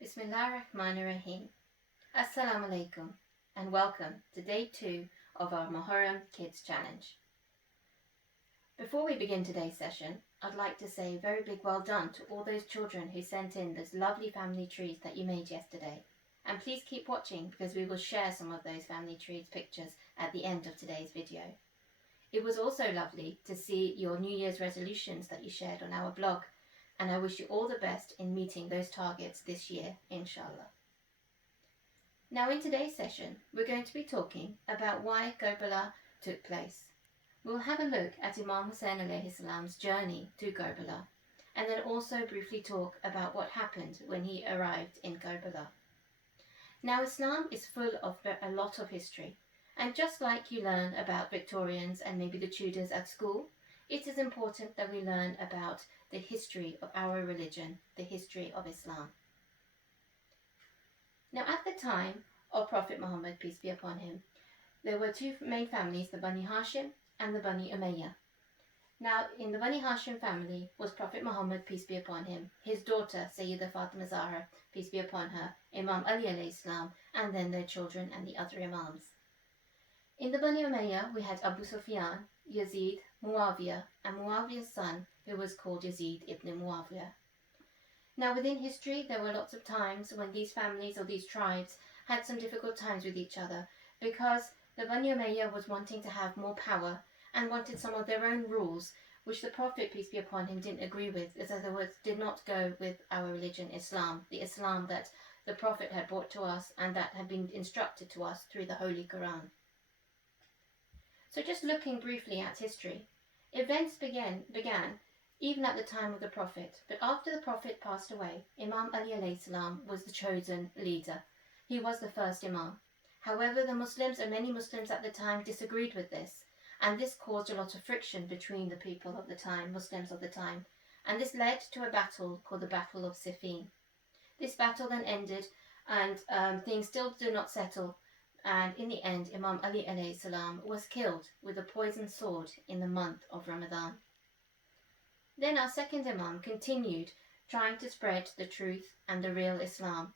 Bismillahirrahmanirrahim. Assalamu alaikum and welcome to day 2 of our Muharram Kids Challenge. Before we begin today's session, I'd like to say a very big well done to all those children who sent in those lovely family trees that you made yesterday. And please keep watching because we will share some of those family trees pictures at the end of today's video. It was also lovely to see your New Year's resolutions that you shared on our blog, and I wish you all the best in meeting those targets this year, inshallah. Now in today's session, we're going to be talking about why Karbala took place. We'll have a look at Imam Hussein alayhi salam's journey to Karbala, and then also briefly talk about what happened when he arrived in Karbala. Now Islam is full of a lot of history, and just like you learn about Victorians and maybe the Tudors at school, it is important that we learn about the history of our religion, the history of Islam. Now at the time of Prophet Muhammad, peace be upon him, there were two main families, the Bani Hashim and the Bani Umayyah. Now in the Bani Hashim family was Prophet Muhammad, peace be upon him, his daughter Sayyidah Fatima Zahra, peace be upon her, Imam Ali alayhi salam, and then their children and the other Imams. In the Bani Umayyah we had Abu Sufyan, Yazid, Muawiyah, and Muawiyah's son, who was called Yazid ibn Muawiyah. Now within history there were lots of times when these families or these tribes had some difficult times with each other because the Bani Umayyah was wanting to have more power and wanted some of their own rules, which the Prophet, peace be upon him, didn't agree with, as other words, did not go with our religion, Islam, the Islam that the Prophet had brought to us and that had been instructed to us through the Holy Quran. So just looking briefly at history, events began even at the time of the Prophet, but after the Prophet passed away, Imam Ali alayhi salam was the chosen leader. He was the first Imam. However, the Muslims and many Muslims at the time disagreed with this, and this caused a lot of friction between the people of the time, Muslims of the time, and this led to a battle called the Battle of Siffin. This battle then ended, and things still did not settle, and in the end, Imam Ali alayhi salam was killed with a poisoned sword in the month of Ramadan. Then our second Imam continued trying to spread the truth and the real Islam.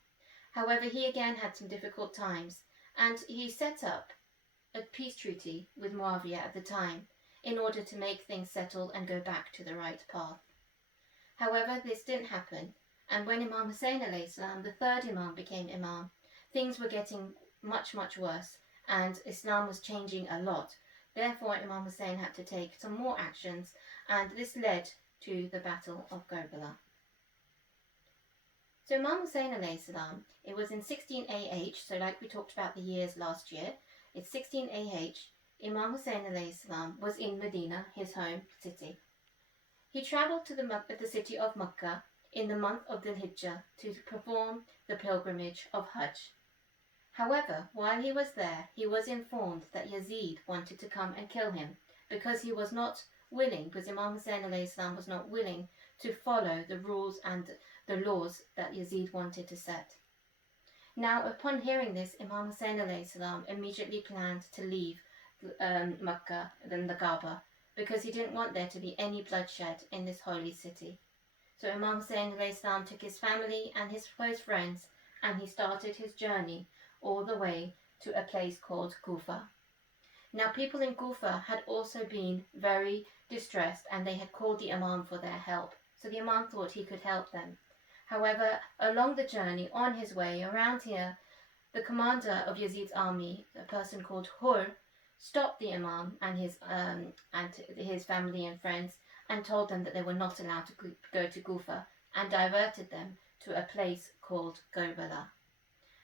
However, he again had some difficult times, and he set up a peace treaty with Muawiyah at the time in order to make things settle and go back to the right path. However, this didn't happen, and when Imam Hussein alayhi salam, the third Imam, became Imam, things were getting much worse, and Islam was changing a lot. Therefore, Imam Hussein had to take some more actions, and this led to the Battle of Karbala. So Imam Hussein alayhi salam, it was in 16 AH, so like we talked about the years last year, it's 16 AH, Imam Hussein alayhi salam was in Medina, his home city. He travelled to the city of Makkah in the month of Dhul Hijjah to perform the pilgrimage of Hajj. However, while he was there, he was informed that Yazid wanted to come and kill him because he was not willing, because Imam Hussein alayhi salam was not willing to follow the rules and the laws that Yazid wanted to set. Now, upon hearing this, Imam Hussein alayhi salam immediately planned to leave Makkah, then the Kaaba, because he didn't want there to be any bloodshed in this holy city. So Imam Hussein alayhi salam took his family and his close friends, and he started his journey all the way to a place called Kufa. Now people in Kufa had also been very distressed, and they had called the Imam for their help. So the Imam thought he could help them. However, along the journey, on his way around here, the commander of Yazid's army, a person called Hur, stopped the Imam and his family and friends and told them that they were not allowed to go to Kufa, and diverted them to a place called Karbala.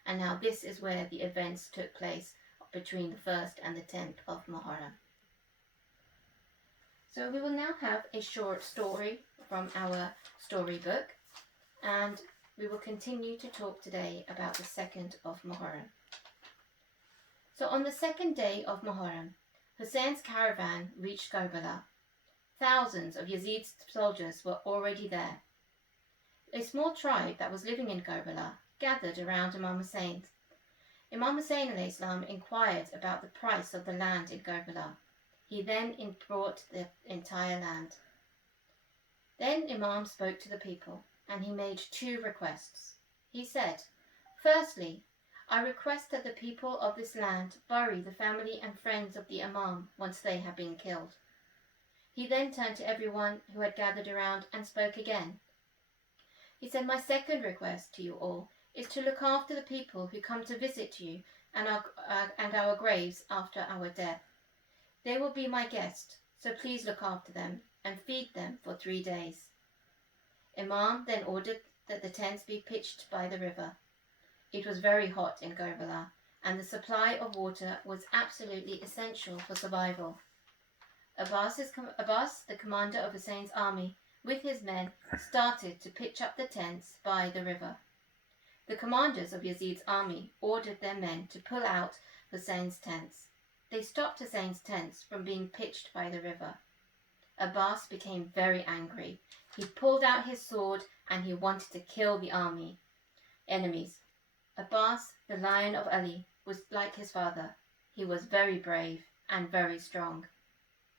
And now this is where the events took place between the 1st and the 10th of Muharram. So we will now have a short story from our storybook, and we will continue to talk today about the 2nd of Muharram. So on the 2nd day of Muharram, Hussein's caravan reached Karbala. Thousands of Yazid's soldiers were already there. A small tribe that was living in Karbala gathered around Imam Hussein. Imam Hussein alayhi salam inquired about the price of the land in Karbala. He then bought the entire land. Then Imam spoke to the people, and he made two requests. He said, "Firstly, I request that the people of this land bury the family and friends of the Imam once they have been killed." He then turned to everyone who had gathered around and spoke again. He said, "My second request to you all is to look after the people who come to visit you and our graves after our death. They will be my guests, so please look after them and feed them for 3 days." Imam then ordered that the tents be pitched by the river. It was very hot in Karbala, and the supply of water was absolutely essential for survival. Abbas, the commander of Hussein's army, with his men, started to pitch up the tents by the river. The commanders of Yazid's army ordered their men to pull out Hussein's tents. They stopped Hussein's tents from being pitched by the river. Abbas became very angry. He pulled out his sword and he wanted to kill the enemies. Abbas, the Lion of Ali, was like his father. He was very brave and very strong.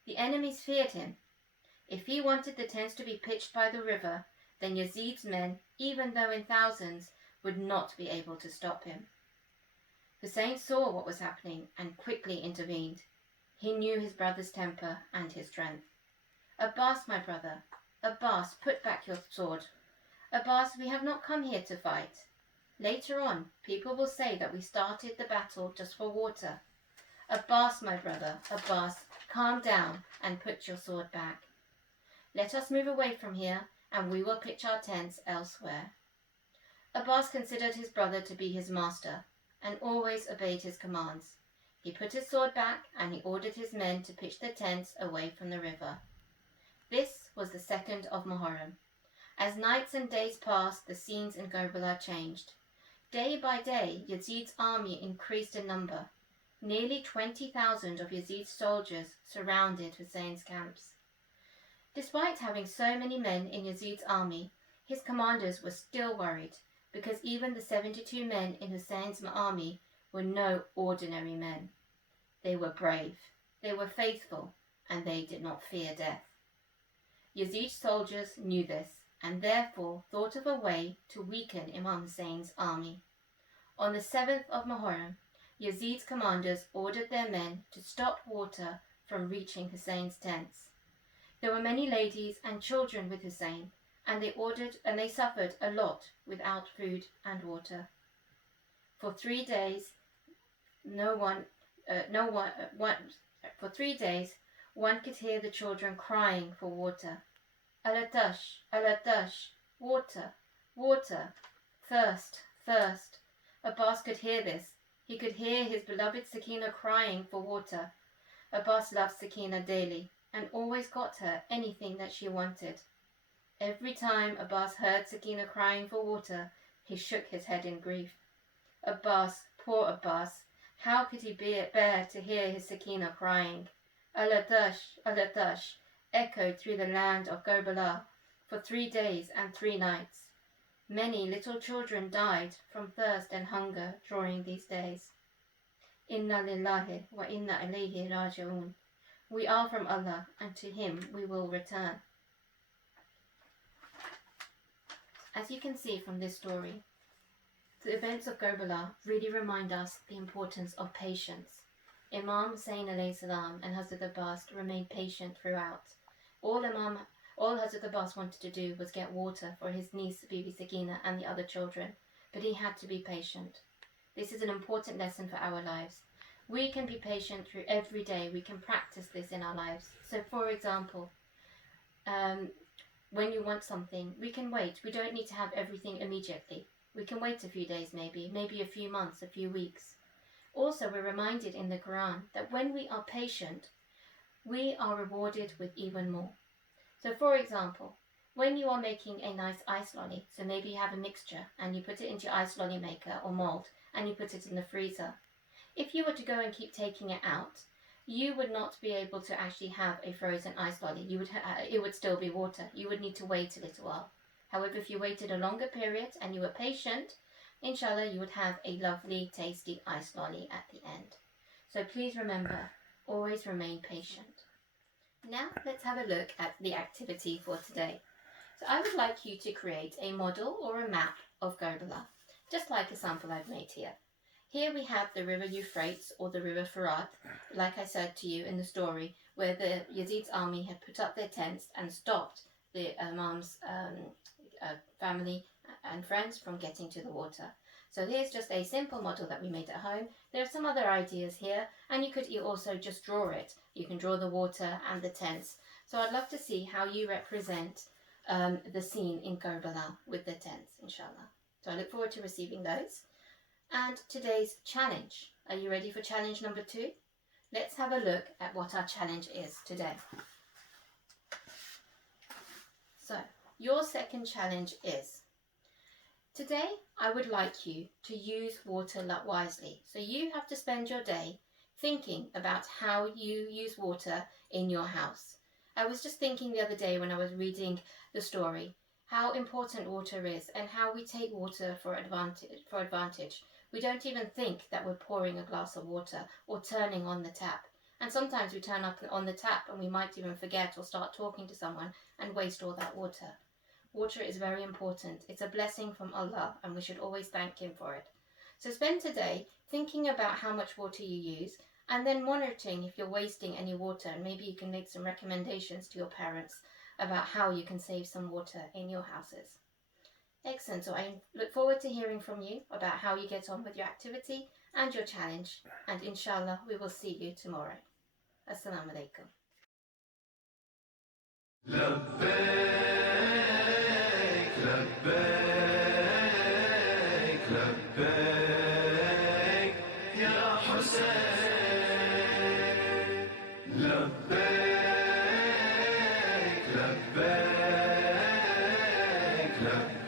The enemies feared him. If he wanted the tents to be pitched by the river, then Yazid's men, even though in thousands, would not be able to stop him. Hussein saw what was happening and quickly intervened. He knew his brother's temper and his strength. "Abbas, my brother, Abbas, put back your sword. Abbas, we have not come here to fight. Later on, people will say that we started the battle just for water. Abbas, my brother, Abbas, calm down and put your sword back. Let us move away from here and we will pitch our tents elsewhere." Abbas considered his brother to be his master and always obeyed his commands. He put his sword back and he ordered his men to pitch their tents away from the river. This was the 2nd of Muharram. As nights and days passed, the scenes in Karbala changed. Day by day, Yazid's army increased in number. Nearly 20,000 of Yazid's soldiers surrounded Hussein's camps. Despite having so many men in Yazid's army, his commanders were still worried because even the 72 men in Hussein's army were no ordinary men. They were brave, they were faithful, and they did not fear death. Yazid's soldiers knew this and therefore thought of a way to weaken Imam Hussein's army. On the 7th of Muharram, Yazid's commanders ordered their men to stop water from reaching Hussein's tents. There were many ladies and children with Hussein, and they suffered a lot without food and water. For 3 days, one could hear the children crying for water. "Alatash, alatash, water, water, thirst, thirst." Abbas could hear this. He could hear his beloved Sakina crying for water. Abbas loved Sakina daily and always got her anything that she wanted. Every time Abbas heard Sakina crying for water, he shook his head in grief. Abbas, poor Abbas, how could he bear to hear his Sakina crying? Alatash, echoed through the land of Karbala for 3 days and 3 nights. Many little children died from thirst and hunger during these days. Inna lillahi wa inna ilayhi raji'un. We are from Allah and to Him we will return. As you can see from this story, the events of Karbala really remind us the importance of patience. Imam Hussein alayhi salam and Hazrat Abbas remained patient throughout. All Hazrat Abbas wanted to do was get water for his niece Bibi Sakina and the other children, but he had to be patient. This is an important lesson for our lives. We can be patient through every day. We can practice this in our lives. So, for example, when you want something, we can wait. We don't need to have everything immediately. We can wait a few days maybe a few months, a few weeks. Also, we're reminded in the Quran that when we are patient, we are rewarded with even more. So, for example, when you are making a nice ice lolly, so maybe you have a mixture and you put it into your ice lolly maker or mold and you put it in the freezer. If you were to go and keep taking it out, you would not be able to actually have a frozen ice lolly. It would still be water. You would need to wait a little while. However, if you waited a longer period and you were patient, inshallah, you would have a lovely, tasty ice lolly at the end. So please remember, always remain patient. Now let's have a look at the activity for today. So I would like you to create a model or a map of Karbala. just like a sample I've made here. Here we have the river Euphrates, or the river Farad, like I said to you in the story, where the Yazid's army had put up their tents and stopped the Imam's family and friends from getting to the water. So here's just a simple model that we made at home. There are some other ideas here, and you could also just draw it. You can draw the water and the tents. So I'd love to see how you represent the scene in Karbala with the tents, inshallah. So I look forward to receiving those. And today's challenge. Are you ready for challenge number 2? Let's have a look at what our challenge is today. So, your second challenge is, today I would like you to use water wisely. So you have to spend your day thinking about how you use water in your house. I was just thinking the other day when I was reading the story, how important water is and how we take water for advantage. We don't even think that we're pouring a glass of water or turning on the tap. And sometimes we turn up on the tap and we might even forget or start talking to someone and waste all that water. Water is very important. It's a blessing from Allah and we should always thank Him for it. So spend today thinking about how much water you use and then monitoring if you're wasting any water, and maybe you can make some recommendations to your parents about how you can save some water in your houses. Excellent. So I look forward to hearing from you about how you get on with your activity and your challenge. And inshallah, we will see you tomorrow. Assalamu alaikum. لبيك لبيك لبيك يا حسين لبيك لبيك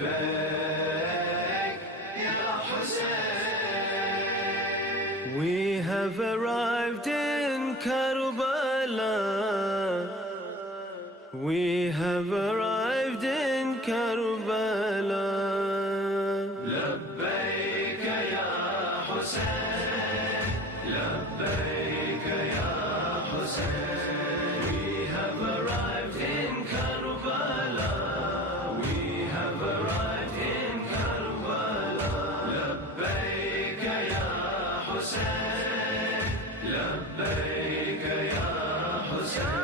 لبيك يا حسين. We have arrived in Karbala. We have arrived in Karbala. لبيك يا حسين لبيك يا حسين. We have arrived in Karbala. We have arrived in Karbala. لبيك يا حسين لبيك يا حسين.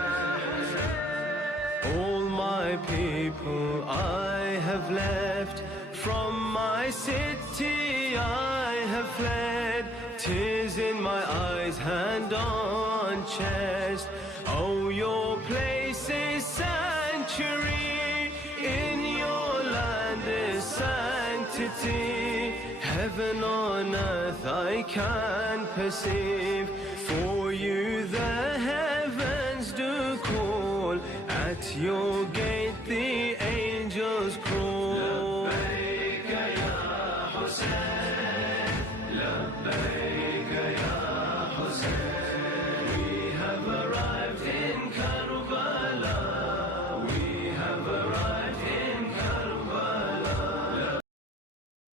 All my people I have left, from my city I have fled. Tears in my eyes, hand on chest. Oh, your place is sanctuary, in your land is sanctity. Heaven on earth I can perceive, for you the heavens do call. At your gate